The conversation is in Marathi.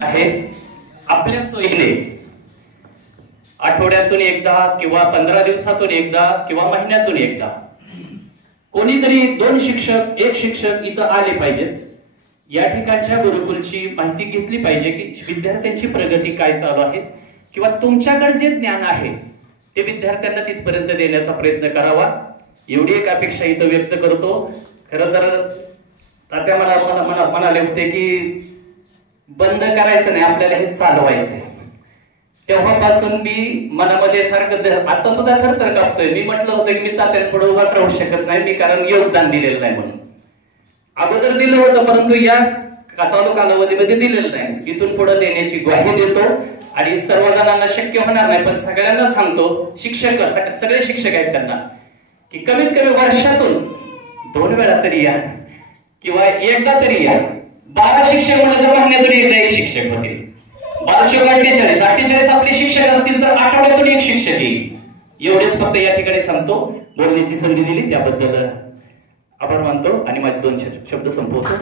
आहे आपल्या सोयीने आठवड्यातून एकदा किंवा 15 दिवसातून एकदा किंवा महिन्यातून एकदा कोणीतरी 2 शिक्षक 1 शिक्षक इथं आले पाहिजेत. या ठिकाणच्या गुरुकुलची माहिती घेतली पाहिजे की विद्यार्थ्यांची प्रगती काय चालू आहे किंवा तुमच्याकडे जे ज्ञान आहे ते विद्यार्थ्यांना तिथपर्यंत देण्याचा प्रयत्न करावा. एवढी एक अपेक्षा इथं व्यक्त करतो. खरं तर तात्या मला म्हणाले होते की बंद करायचं नाही, आपल्याला हे चालवायचंय. तेव्हापासून मी मनामध्ये सारखं आता सुद्धा थरथर कापतोय. मी म्हटलं होतं की मी तात्यांपुढे उभाच राहू शकत नाही मी, कारण योगदान दिलेलं नाही म्हणून. अगोदर दिलं होतं परंतु या चालू कालावधीमध्ये दिलेलं नाही. इथून पुढे देण्याची ग्वाही देतो आणि सर्वजणांना शक्य होणार नाही पण सगळ्यांना सांगतो, शिक्षक सगळे शिक्षक आहेत त्यांना की कमीत कमी वर्षातून 2 वेळा तरी या किंवा एकदा तरी या. 12 शिक्षक म्हणलं तर महिन्यातून एकदा 1 शिक्षक होतील. 48 आपले शिक्षक असतील तर आठवड्यातून 1 शिक्षक येईल. एवढेच फक्त या ठिकाणी सांगतो. बोलण्याची संधी दिली त्याबद्दल आभार मानतो आणि माझे 2 शब्द संपवतो.